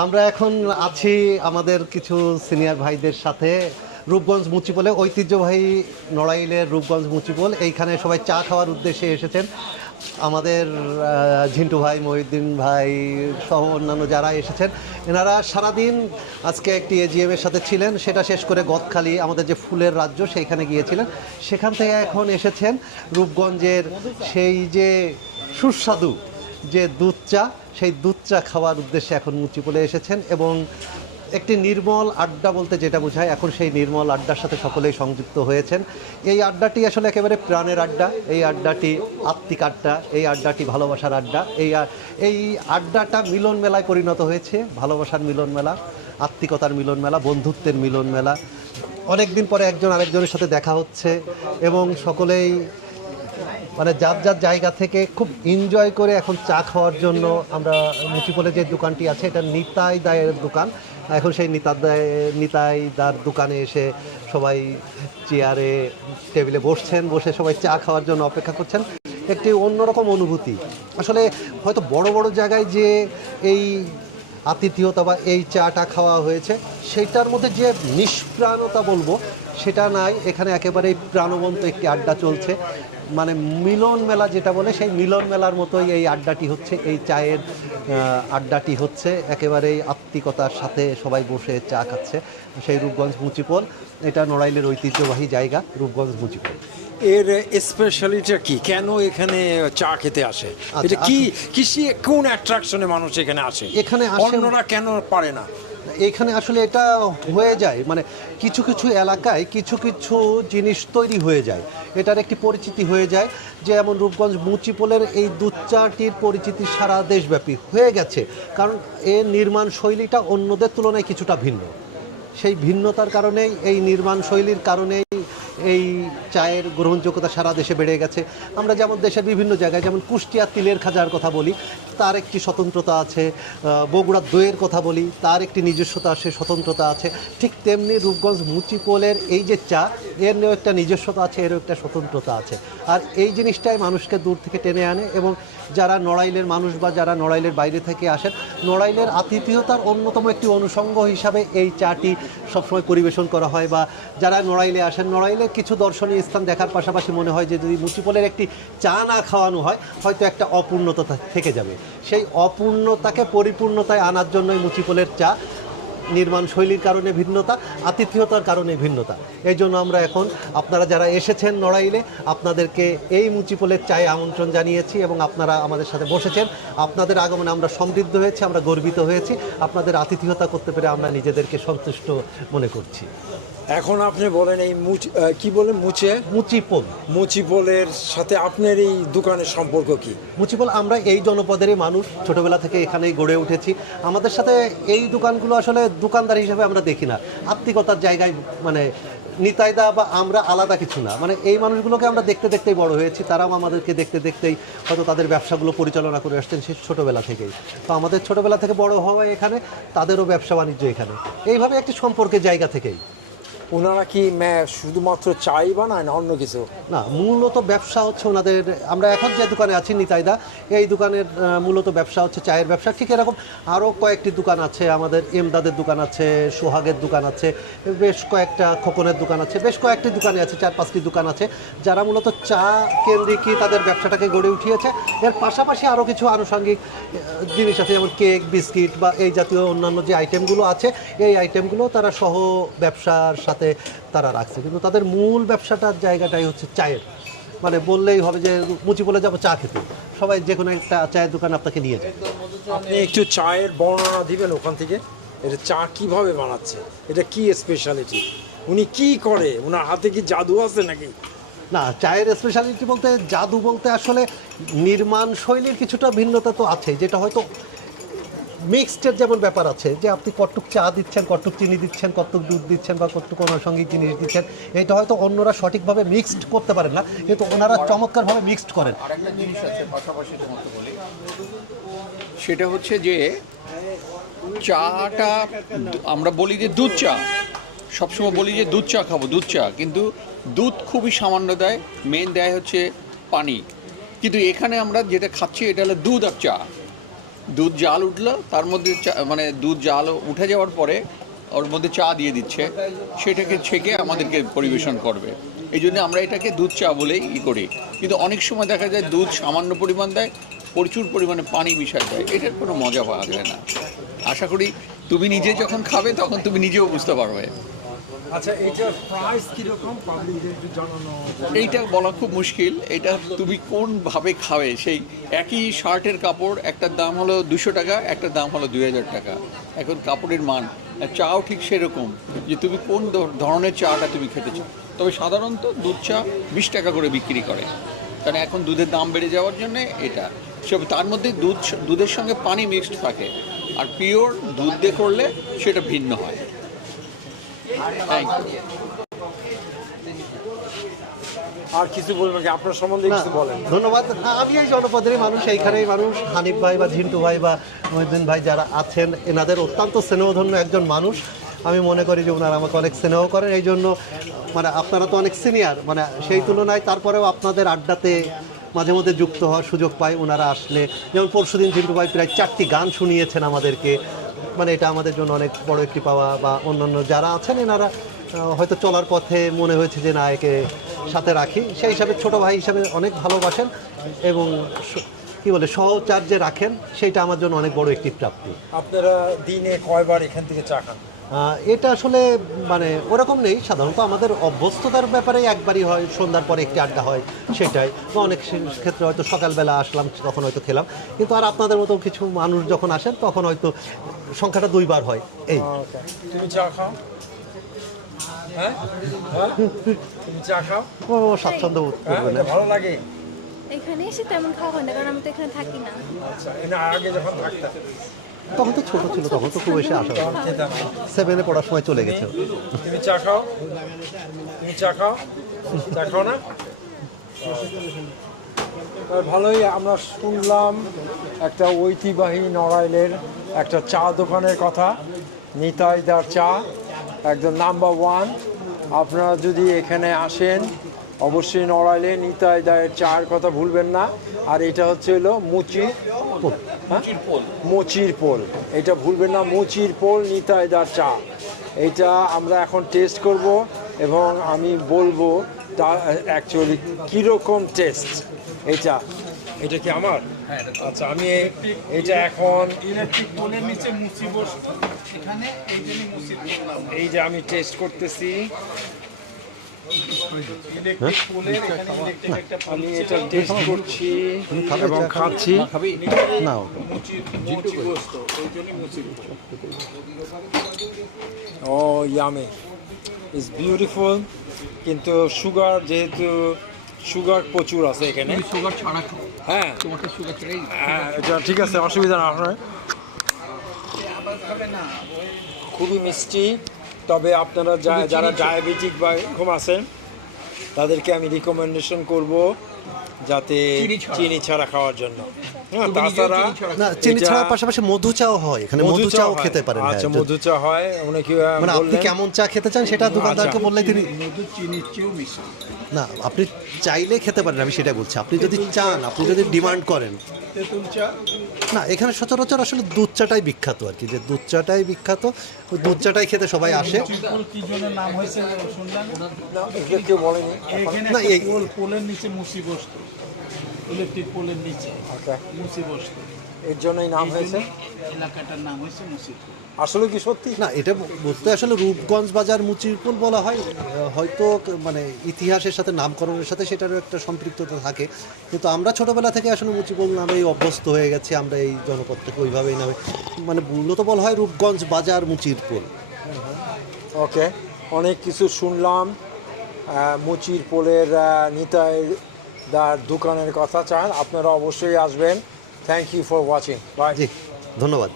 আমরা এখন আছি আমাদের কিছু সিনিয়র ভাইদের সাথে রূপগঞ্জ মুচিপলে, ঐতিহ্যবাহী নড়াইলের রূপগঞ্জ মুচিপল। এইখানে সবাই চা খাওয়ার উদ্দেশ্যে এসেছেন। আমাদের ঝিন্টু ভাই, মহিউদ্দিন ভাই সহ অন্যান্য যারা এসেছেন, এনারা সারাদিন আজকে একটি এজিএম এর সাথে ছিলেন। সেটা শেষ করে গদখালি, আমাদের যে ফুলের রাজ্য সেইখানে গিয়েছিলেন। সেখান থেকে এখন এসেছেন রূপগঞ্জের সেই যে সুস্বাদু যে দুধ চা, সেই দুধ চা খাওয়ার উদ্দেশ্যে এখন মুচিপলে এসেছেন এবং একটি নির্মল আড্ডা বলতে যেটা বোঝায়, এখন সেই নির্মল আড্ডার সাথে সকলেই সংযুক্ত হয়েছেন। এই আড্ডাটি আসলে একেবারে প্রাণের আড্ডা, এই আড্ডাটি আত্মিক আড্ডা, এই আড্ডাটি ভালোবাসার আড্ডা। এই এই আড্ডাটা মিলন মেলায় পরিণত হয়েছে, ভালোবাসার মিলন মেলা, আত্মিকতার মিলন মেলা, বন্ধুত্বের মিলন মেলা। অনেক দিন পরে একজন আরেকজনের সাথে দেখা হচ্ছে এবং সকলেই মানে যার যার জায়গা থেকে খুব এনজয় করে এখন চা খাওয়ার জন্য আমরা মুচিপলে যে দোকানটি আছে, এটা নিতাই দায়ের দোকান। এখন সেই নিতাই দায়, নিতাই দার দোকানে এসে সবাই চেয়ারে টেবিলে বসছেন, বসে সবাই চা খাওয়ার জন্য অপেক্ষা করছেন। একটি অন্যরকম অনুভূতি। আসলে হয়তো বড় বড় জায়গায় যে এই আতিথেয়তা বা এই চাটা খাওয়া হয়েছে সেইটার মধ্যে যে নিষ্প্রাণতা বলব, সেটা নাই। এখানে একেবারেই প্রাণবন্ত একটি আড্ডা চলছে। মানে মিলন মেলা যেটা বলে, সেই মিলন মেলার মতোই এই আড্ডাটি হচ্ছে, এই চায়ের আড্ডাটি হচ্ছে। একেবারেই আত্মিকতার সাথে সবাই বসে চা খাচ্ছে। সেই রূপগঞ্জ মুচিপল, এটা নড়াইলের ঐতিহ্যবাহী জায়গা, রূপগঞ্জ মুচিপল। এর স্পেশালিটা কি? কেন এখানে চা খেতে আসে? আচ্ছা, এটা কি কিসি কোন অ্যাট্রাকশনে মানুষ এখানে আসে? এখানে অন্যরা কেন পারে না? এখানে আসলে এটা হয়ে যায় মানে কিছু কিছু এলাকায় কিছু কিছু জিনিস তৈরি হয়ে যায়। এটার একটি পরিচিতি হয়ে যায় যে যেমন রূপগঞ্জ মুচিপোলের এই দুধ চাটির পরিচিতি সারা দেশব্যাপী হয়ে গেছে। কারণ এর নির্মাণ শৈলীটা অন্যদের তুলনায় কিছুটা ভিন্ন। সেই ভিন্নতার কারণেই এই নির্মাণ শৈলীর কারণেই এই চায়ের গ্রহণযোগ্যতা সারা দেশে বেড়ে গেছে। আমরা যেমন দেশের বিভিন্ন জায়গায়, যেমন কুষ্টিয়া তিলের খাজার কথা বলি, তার একটি স্বতন্ত্রতা আছে। বগুড়ার দইয়ের কথা বলি, তার একটি নিজস্বতা আছে স্বতন্ত্রতা আছে। ঠিক তেমনি রূপগঞ্জ মুচিপোলের এই যে চা, এর নিয়েও একটা নিজস্বতা আছে, এরও একটা স্বতন্ত্রতা আছে। আর এই জিনিসটাই মানুষকে দূর থেকে টেনে আনে এবং যারা নড়াইলের মানুষ বা যারা নড়াইলের বাইরে থেকে আসেন, নড়াইলের আতিথেয়তার অন্যতম একটি অনুষঙ্গ হিসাবে এই চাটি সবসময় পরিবেশন করা হয় বা যারা নড়াইলে আসেন, নড়াইলে কিছু দর্শনীয় স্থান দেখার পাশাপাশি মনে হয় যে যদি মুচিপলের একটি চা না খাওয়ানো হয়, হয়তো একটা অপূর্ণতা থেকে যাবে। সেই অপূর্ণতাকে পরিপূর্ণতায় আনার জন্যই মুচিপলের চা নির্মাণ শৈলীর কারণে ভিন্নতা, আতিথেয়তার কারণে ভিন্নতা। এই জন্য আমরা এখন আপনারা যারা এসেছেন নড়াইলে, আপনাদেরকে এই মুচিপলের চায়ে আমন্ত্রণ জানিয়েছি এবং আপনারা আমাদের সাথে বসেছেন। আপনাদের আগমনে আমরা সমৃদ্ধ হয়েছি, আমরা গর্বিত হয়েছি। আপনাদের আতিথেয়তা করতে পেরে আমরা নিজেদেরকে সন্তুষ্ট মনে করছি। এখন আপনি বলেন এই কি বলেন মুচে? মুচিপল। মুচিপলের সাথে আপনার এই দোকানের সম্পর্ক কি? মুচিপল আমরা এই জনপদেরই মানুষ। ছোটবেলা থেকে এখানেই গড়ে উঠেছি। আমাদের সাথে এই দোকানগুলো আসলে দোকানদার হিসেবে আমরা দেখি না। আত্মিকতার জায়গায় মানে নিতাইদা বা আমরা আলাদা কিছু না। মানে এই মানুষগুলোকে আমরা দেখতে দেখতেই বড় হয়েছি। তারাও আমাদেরকে দেখতে দেখতেই হয়তো তাদের ব্যবসাগুলো পরিচালনা করে আসছেন সেই ছোটোবেলা থেকেই। তো আমাদের ছোটোবেলা থেকে বড় হওয়া এখানে তাদেরও ব্যবসা বাণিজ্য এখানে। এইভাবে একটি সম্পর্কের জায়গা থেকেই। ওনারা কি শুধুমাত্র চাই বানায় না অন্য কিছু? না, মূলত ব্যবসা হচ্ছে ওনাদের, আমরা এখন যে দোকানে আছি নিতাইদা, এই দোকানের মূলত ব্যবসা হচ্ছে চায়ের ব্যবসা। ঠিক এরকম আরও কয়েকটি দোকান আছে, আমাদের এমদাদের দোকান আছে, সোহাগের দোকান আছে, বেশ কয়েকটা খোকনের দোকান আছে, বেশ কয়েকটি দোকানে আছে, চার পাঁচটি দোকান আছে, যারা মূলত চা কেন্দ্রিকই তাদের ব্যবসাটাকে গড়ে উঠিয়েছে। এর পাশাপাশি আরও কিছু আনুষঙ্গিক জিনিস আছে, যেমন কেক, বিস্কিট বা এই জাতীয় অন্যান্য যে আইটেমগুলো আছে, এই আইটেমগুলো তারা সহ ব্যবসার সাথে তারা রাখছে। কিন্তু তাদের মূল ব্যবসাটার জায়গাটাই হচ্ছে চায়ের। মানে বললেই হবে যে মুচি বলে যাব চা খেতে। সবাই যে কোনো একটা চায়ের দোকান আপনাকে নিয়ে যায়। আপনি একটু চায়ের বর্ণনা দিবেন ওখান থেকে। এটা চা কীভাবে বানাচ্ছে? এটা কি স্পেশালিটি উনি কি করে? ওনার হাতে কি জাদু আছে নাকি? না চায়ের স্পেশালিটি বলতে জাদু বলতে আসলে নির্মাণ শৈলীর কিছুটা ভিন্নতা তো আছে যেটা হয়তো মিক্সডের যেমন ব্যাপার আছে, যে আপনি কতটুক চা দিচ্ছেন, কতটুক চিনি দিচ্ছেন, কতটুক দুধ দিচ্ছেন বা কতটুক সঙ্গে জিনিস দিচ্ছেন, এটা হয়তো অন্যরা সঠিকভাবে মিক্সড করতে পারেন না, কিন্তু ওনারা চমৎকারভাবে মিক্সড করেন। সেটা হচ্ছে যে, চাটা আমরা বলি যে দুধ চা, সবসময় বলি যে দুধ চা খাব, দুধ চা। কিন্তু দুধ খুবই সামান্য দেয় মেন দেয় হচ্ছে পানি। কিন্তু এখানে আমরা যেটা খাচ্ছি, এটা হলো দুধ আর চা। দুধ জাল উঠল, তার মধ্যে মানে দুধ জাল উঠে যাওয়ার পরে ওর মধ্যে চা দিয়ে দিচ্ছে। সেটাকে ছেঁকে আমাদেরকে পরিবেশন করবে। এই জন্য আমরা এটাকে দুধ চা বলেই ই করি। কিন্তু অনেক সময় দেখা যায় দুধ সামান্য পরিমাণ দেয়, প্রচুর পরিমাণে পানি মিশায় দেয়। এটার কোনো মজা পাওয়া যায় না। আশা করি তুমি নিজে যখন খাবে, তখন তুমি নিজেও বুঝতে পারবে। আচ্ছা এটার প্রাইস একটু জানানো এইটা বলা খুব মুশকিল। এটা তুমি কোনভাবে খাবে? সেই একই শার্টের কাপড় একটার দাম হলো দুশো টাকা একটার দাম হলো দুই হাজার টাকা। এখন কাপড়ের মান। চাও ঠিক সেরকম যে তুমি কোন ধরনের চাটা তুমি খেতে চাও। তবে সাধারণত দুধ চা বিশ টাকা করে বিক্রি করে। কারণ এখন দুধের দাম বেড়ে যাওয়ার জন্য এটা। সব তার মধ্যে দুধ, দুধের সঙ্গে পানি মিক্সড থাকে। আর পিওর দুধ দিয়ে করলে সেটা ভিন্ন হয়। আর কিছু বলবেন কি? আপনার সম্বন্ধে কিছু বলেন। ধন্যবাদ। আমি এই জনপদেরই মানুষ এইখানেই মানুষ। হানিফ ভাই বা ঝিন্টু ভাই বা মহিউদ্দিন ভাই যারা আছেন এনাদের অত্যন্ত স্নেহধন্য একজন মানুষ। আমি মনে করি যে ওনারা আমাকে অনেক স্নেহ করেন এই জন্য মানে আপনারা তো অনেক সিনিয়র মানে সেই তুলনায় তারপরেও আপনাদের আড্ডাতে মাঝে মধ্যে যুক্ত হওয়ার সুযোগ পাই ওনারা আসলে। যেমন পরশুদিন ঝিন্টু ভাই প্রায় চারটি গান শুনিয়েছেন আমাদেরকে। মানে এটা আমাদের জন্য অনেক বড় একটি পাওয়া বা অন্যান্য যারা আছেন এনারা হয়তো চলার পথে মনে হয়েছে যে না একে সাথে রাখি। সেই হিসাবে ছোট ভাই হিসাবে অনেক ভালোবাসেন এবং কি বলে সহচার্যে রাখেন। সেইটা আমার জন্য অনেক বড় একটি প্রাপ্তি। আপনারা দিনে কয়বার এখান থেকে চা খান? এটা আসলে মানে ওরকম নেই। সাধারণত আমাদের অভ্যস্ততার ব্যাপারে একবারই হয় সন্ধ্যার পরে একটি আড্ডা হয় সেটাই। বা অনেক ক্ষেত্রে হয়তো সকালবেলা আসলাম তখন হয়তো খেলাম। কিন্তু আর আপনাদের মতো কিছু মানুষ যখন আসেন তখন হয়তো সংখ্যাটা দুইবার হয়। এই। তুমি চা খাও। হ্যাঁ? হ্যাঁ? তুমি চা খাও? ও স্বাচ্ছন্দ্য বোধ হ্যাঁ ভালো লাগে। এখানে এসে তেমন খাওয়া হয় না কারণ আমি তো এখানে থাকি না। আচ্ছা আগে যখন থাকতাম। তখন তো ছোট ছিল তখন তো খুব বেশি আসা সেভেনে পড়ার সময় চলে গেছে। তুমি চা খাও? তুমি চা খাও? চা খাও না? ভালোই আমরা শুনলাম একটা ঐতিহ্যবাহী নড়াইলের একটা চা দোকানের কথা নিতাইদার চা একদম নাম্বার ওয়ান আপনারা যদি এখানে আসেন অবশ্যই নড়াইলে নিতাইদায়ের চার কথা ভুলবেন না। আর এটা হচ্ছে হলো মুচি হ্যাঁ? মুচির পোল। এটা ভুলবেন না মুচির পোল নিতাইদার চা। এটা আমরা এখন টেস্ট করব এবং আমি বলব তা অ্যাকচুয়ালি কীরকম টেস্ট এটা এটা কি আমার? আচ্ছা আমি এই- এটা এখন এই যে আমি টেস্ট করতেছি। পোল আমি এটা টেস্ট করছি। এবং খাচ্ছি। না ও ইয়ামে। ইজ বিউটিফুল কিন্তু সুগার যেহেতু সুগার প্রচুর আছে এখানে। সুগার ছাড়া হ্যাঁ। তোমাকে সুগার ছাড়াই হ্যাঁ ঠিক আছে অসুবিধা না আপনার। খুবই মিষ্টি তবে আপনারা যারা ডায়াবেটিক বা এরকম আছেন তাদেরকে আমি রিকমেন্ডেশন করব। যাতে চিনি ছাড়া। খাওয়ার জন্য। হ্যাঁ তাছাড়া না চিনি ছাড়ার পাশাপাশি মধু চাও হয় এখানে মধু চাও খেতে পারেন হ্যাঁ, আচ্ছা মধু চা হয় অনেকে আহ, মানে আপনি কেমন চা খেতে চান সেটা দোকানদারকে আচ্ছা। বললে তিনি মধু চিনির চেয়েও মিষ্টি না আপনি চাইলে খেতে পারেন আমি সেটা বলছি। আপনি যদি চান আপনি যদি ডিমান্ড করেন। না এখানে সচরাচর আসলে দুধ চাটাই বিখ্যাত আর কি যে দুধ চাটাই বিখ্যাত ওই দুধ চাটাই খেতে সবাই আসে। কি না, বসতো। ইলেকট্রিক পোলের নিচে। Okay, মুচি বসতো। এর জন্যই নাম হয়েছে? এলাকাটার নাম হয়েছে মুচি পোল আসলে কি সত্যি? না এটা বলতে আসলে রূপগঞ্জ বাজার মুচিরপুর বলা হয়। হয়তো মানে ইতিহাসের সাথে নামকরণের সাথে সেটারও একটা সম্পৃক্ততা থাকে। কিন্তু আমরা ছোটবেলা থেকে আসলে মুচিপুর নামেই অভ্যস্ত হয়ে গেছি আমরা এই জনপদ থেকে ওইভাবেই নামে। মানে মূলত বলা হয় রূপগঞ্জ বাজার মুচিরপুর ওকে অনেক কিছু শুনলাম। আহ, মুচির পোলের নিতাই দার দোকানের কথা চান আপনারা অবশ্যই আসবেন। Thank you for watching bye জি ধন্যবাদ।